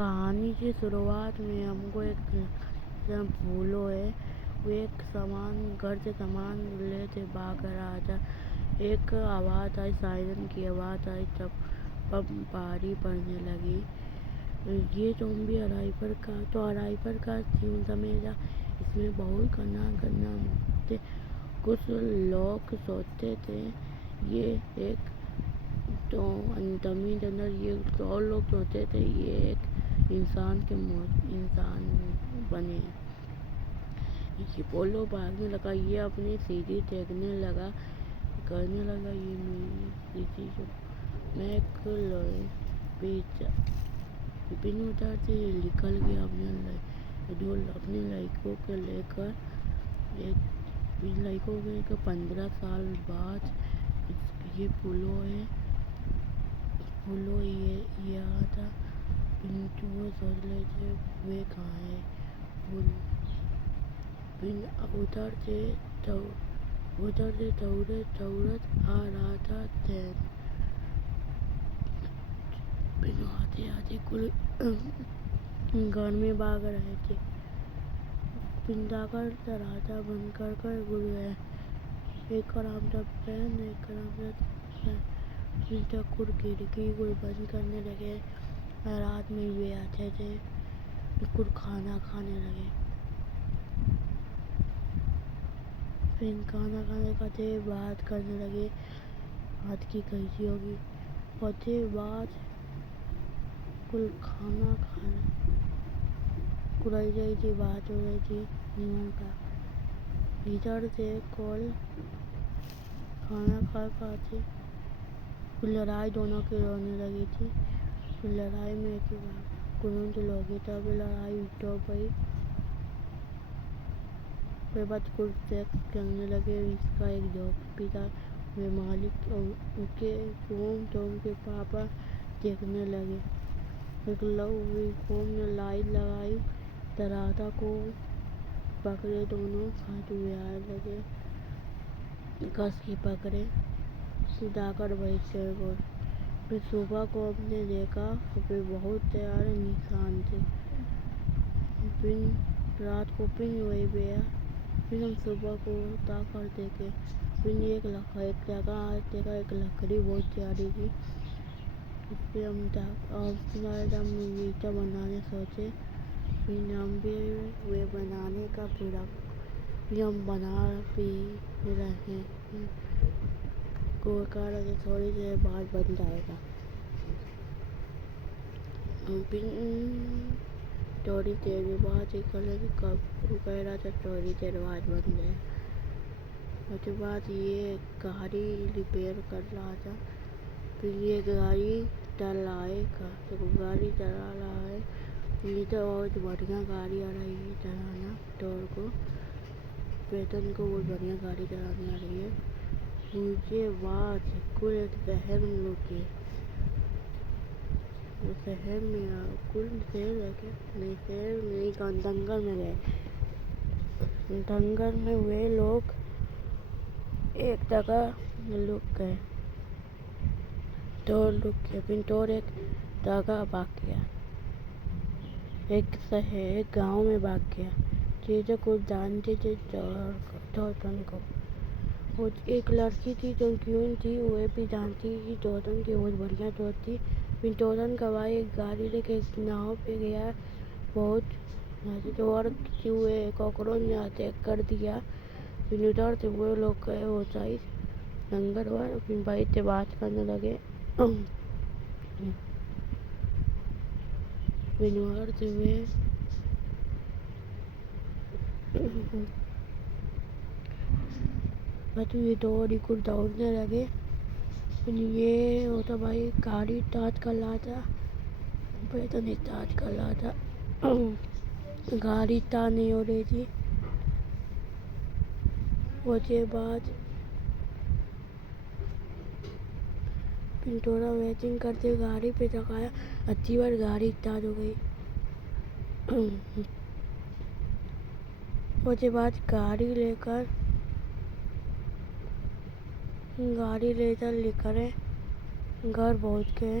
کہانی کی شروعات میں ہم کو ایک بھولو ہے، وہ ایک گھر سے سامان لے کے بھاگ رہا تھا۔ ایک آواز آئی، سائرن کی آواز آئی، تب باری پڑنے لگی۔ یہ زومبی ارائیول کا سمے تھا۔ اس میں بہت گھنا تھے۔ کچھ لوگ سوچتے تھے یہ ایک اور لوگ سوچتے تھے یہ ایک انسان بنے۔ یہ بھولو بھاگنے لگا، یہ اپنی سیڑھی دیکھنے لگا، کہنے لگا یہ میری سیڑھی میں بن ادھر سے نکل گیا اپنے لڑکوں کو لے کر۔ 15 سال بعد یہ بھولو یہ آیا تھا۔ وہ سوچ رہے تھے وہ کہاں ہے۔ ادھر سے دوڑت آ رہا تھا ٹرین۔ آتے کل گھر میں بھاگ رہے تھے۔ جاکر دروازہ بند کر گر گئے۔ ایک کھڑکی کو بند کرنے لگے۔ رات میں وہ آتے تھے، کھانا کھانے لگے۔ پھر کھانا کھاتے بات کرنے لگے، رات کی کیسی ہوگی۔ ہوتے بعد کل کھانا رہی تھی، بات ہو رہی تھی نیمن کا۔ ادھر سے کل کھانا کھاتے لڑائی دونوں کی ہونے لگی تھی۔ لڑائی میں ترنت لوگ تب لڑائی ٹوک گئی۔ پھر بعد کچھ سیکس کرنے لگے۔ اس کا ایک دوست بھی تھا، وہ مالک اس کے فون تو ان کے پاپا دیکھنے لگے۔ فون میں لائٹ لگائی، دروازہ کو پکڑے، دونوں ہاتھ ہوئے آنے لگے، کس کے پکڑے، جا کر بیٹھ گئے۔ پھر صبح کو ہم نے دیکھا پھر بہت سارے نشان تھے۔ پھر رات کو پھر وہی گیا۔ پھر ہم صبح کو جا کر دیکھے، پھر ایک جگہ دیکھا، ایک لکڑی بہت پیاری تھی۔ اس پہ ہم میٹھا بنانے سوچے، پھر ہم بھی وہ بنانے کا پھر ہم بنا بھی رہے ہیں۔ تھوڑی دیر بعد بن جائے گا۔ پھر تھوڑی دیر بعد کہہ رہا تھا تھوڑی دیر بعد بن جائے۔ اس کے بعد یہ گاڑی ریپیئر کر رہا تھا۔ پھر یہ گاڑی چلا رہا ہے۔ یہ تو بہت بڑھیا گاڑی آ رہی ہے چلانا، ٹور کو پیٹن کو بہت بڑھیا گاڑی چلانے آ رہی ہے۔ اس کے بعد کل ایک شہر میں رکے۔ شہر میں جنگل میں گئے۔ جنگل میں وہ لوگ ایک جگہ لک گئے۔ پھر ٹور ایک جگہ بھاگ گیا، ایک گاؤں میں بھاگ گیا۔ چیزیں کچھ جانتے تھے ٹورٹن کو۔ ایک لڑکی تھی جو کیون تھی، وہ بھی جانتی تھی ٹورٹن کی بہت بڑھیا دوست تھی۔ پھر ٹورٹن کا بھائی ایک گاڑی لے کے ناؤ پہ گیا، بہت کوکروچ نے اٹیک کر دیا۔ پھر ادھر سے وہ لوگ گئے وہ سائڈ جنگل والے، پھر بھائی سے بات کرنے لگے۔ پھر ادھر سے دوڑنے لگے۔ پھر یہ ہوتا بھائی گاڑی اسٹارٹ کر رہا تھا، پیٹن اسٹارٹ کر رہا تھا، گاڑی اسٹارٹ نہیں ہو رہی تھی۔ اس کے بعد پھر تھوڑا ویٹنگ کرتے گاڑی پہ چڑھایا، اچھی بار گاڑی اسٹارٹ ہو گئی۔ اس کے بعد گاڑی لے کر نکلے، گھر پہنچ گئے۔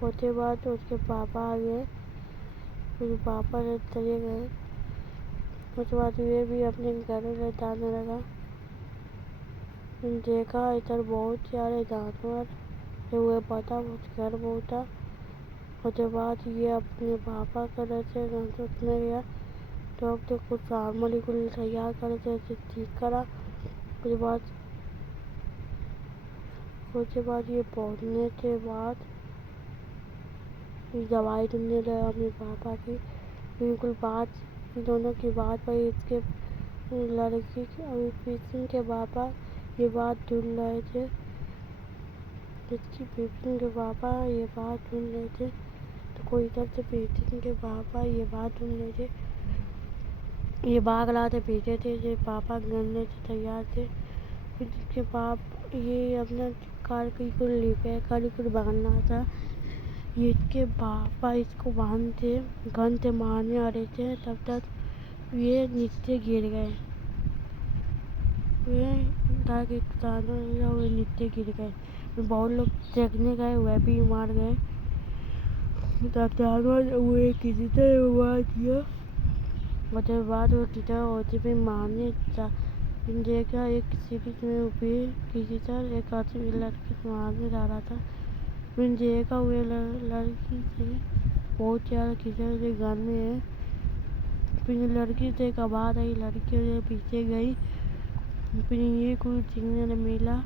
ہوتے بعد اس کے پاپا آ گئے، پھر پاپا سے چلے گئے۔ اس کے بعد یہ بھی اپنے گھر میں جانے لگا۔ دیکھا ادھر بہت سارے جانور ہوئے، پتا اس گھر میں تھا۔ اس کے بعد یہ اپنے پاپا کے گھر سے میں گیا، ڈاکٹر کچھ نارملی کچھ تیار کرتے اسے ٹھیک کرا۔ اس کے بعد یہ پہنچنے کے بعد دوائی دلنے لگا اپنے پاپا کی، بالکل بات دونوں کی بات پر اس کے لڑکی پیسن کے پاپا یہ بات ڈھونڈ رہے تھے، اس کی پیسن کے پاپا یہ بات ڈھونڈ رہے تھے، تو کوئی ادھر سے پیسن کے پاپا یہ بات ڈھونڈ رہے تھے، یہ باغ لاتے پیچھے تھے، یہ پاپا گرنے سے تیار تھے۔ پھر اس کے باپ یہ اپنا کار کی کل ریپیئر کر کر باندھنا تھا، یہ اس کے پاپا اس کو باندھتے گن سے مارنے آ رہے تھے، تب تک یہ نیچے گر گئے، نیچے گر گئے، بہت لوگ دیکھنے گئے، وہ بھی مار گئے، وہ کسی طرح مار دیا۔ اس کے بعد وہ کدھر ہوتے بھی مارنے دیکھا، ایک سیریز میں بھی کسی طرح ایک آدمی لڑکی کو مارنے جا رہا تھا، پھر دیکھا وہ لڑکی سے بہت زیادہ کسی سے گھر میں ہے، پھر لڑکی سے ایک آواز آئی، لڑکی سے پیچھے گئی، پھر یہ کچھ سیکھنے ملا،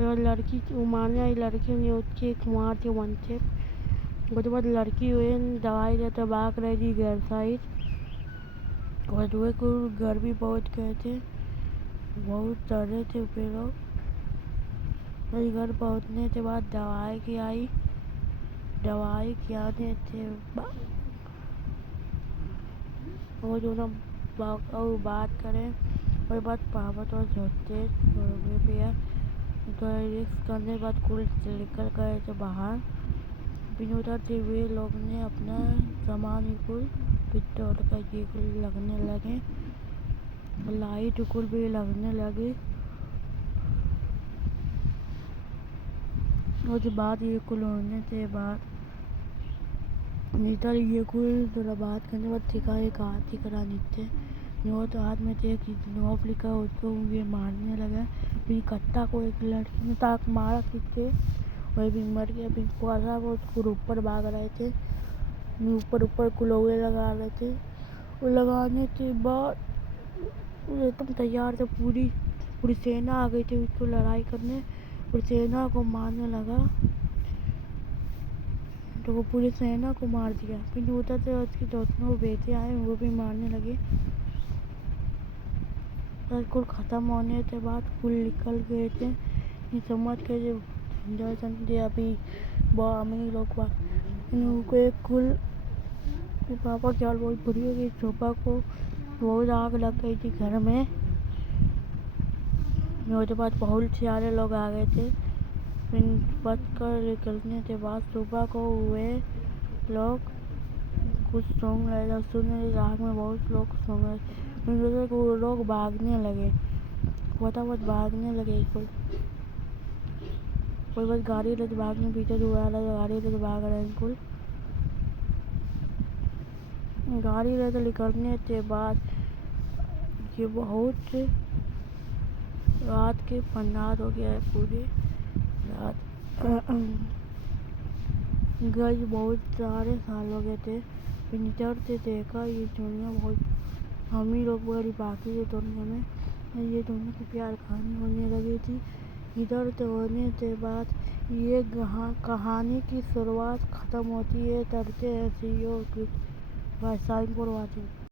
اور لڑکی وہ مارنے آئی لڑکی نے اس کی ایک مار دی ون سے۔ اس کے بعد لڑکی ہوئے دوائی لیتے بھاگ رہی تھی گھر سائڈ، اور وہ گھر بھی بہت گئے تھے، بہت ڈر رہے تھے وہ لوگ۔ گھر پہنچنے کے بعد دوائی کی آئی، دوائی کی آنے کے بعد وہ دونوں بات کریں، اور بعد پاپا تو جھوٹے ہوئے بھی ہے، تو رسک کرنے کے بعد کل نکل گئے تھے باہر، پھر ادھر سے وہ لوگ نے اپنا سامان ہی کل پسٹول کا یہ کل لگنے لگے، لائٹ کل بھی لگنے لگی۔ اس کے بعد یہ کل ہونے کے بعد ادھر یہ کل تھوڑا بات کرنے کے بعد دکھا ایک ہاتھی کرا نیچے، تو ہاتھ میں تھے نوف لکھا، اس کو یہ مارنے لگا، پھر کٹا کو ایک لڑکی نے تاک مارا کسے، وہ بھی مر گیا، پھر پڑا وہ اس کو اوپر بھاگ رہے تھے، اوپر کلوے لگا رہے تھے، وہ لگانے کے بعد ایک دم تیار تھے، پوری سینا آ گئی تھی اس کو لڑائی کرنے، اور سینا کو مارنے لگا، تو وہ پوری سینا کو مار دیا، پھر ادھر سے اس کے دونوں بیٹے آئے، وہ بھی مارنے لگے، کل ختم ہونے کے بعد کل نکل گئے تھے، یہ سمجھ گئے تھے ابھی بہت امیر لوگ ان کو ایک کل پاپا کی حال بہت بری ہو گئی، صبح کو بہت آگ لگ گئی تھی گھر میں، اس کے بعد بہت سارے لوگ آ گئے تھے، پھر بچ کر نکلنے کے بعد صبح کو ہوئے لوگ کچھ سونگ رہے تھے، سننے راگ میں بہت لوگ سونگ رہے تھے، پھر وہ لوگ بھاگنے لگے، فٹافٹ بھاگنے لگے، کوئی بس گاڑی لے کے بھاگنے، پیچھے سے گاڑی لے کے بھاگ رہے ہیں، گاڑی لے کے نکلنے کے بعد یہ بہت رات کے پنڈال ہو گیا ہے، پوری رات گئے بہت سارے سال ہو گئے تھے، پھر ادھر سے دیکھا یہ دنیا بہت ہم ہی لوگ بڑی باقی تھے دنیا میں، یہ دنیا کی پیار کہانی ہونے لگی تھی، ادھر سے ہونے کے بعد یہ کہانی کی شروعات ختم ہوتی ہے، ترتے ایسی ہو کہ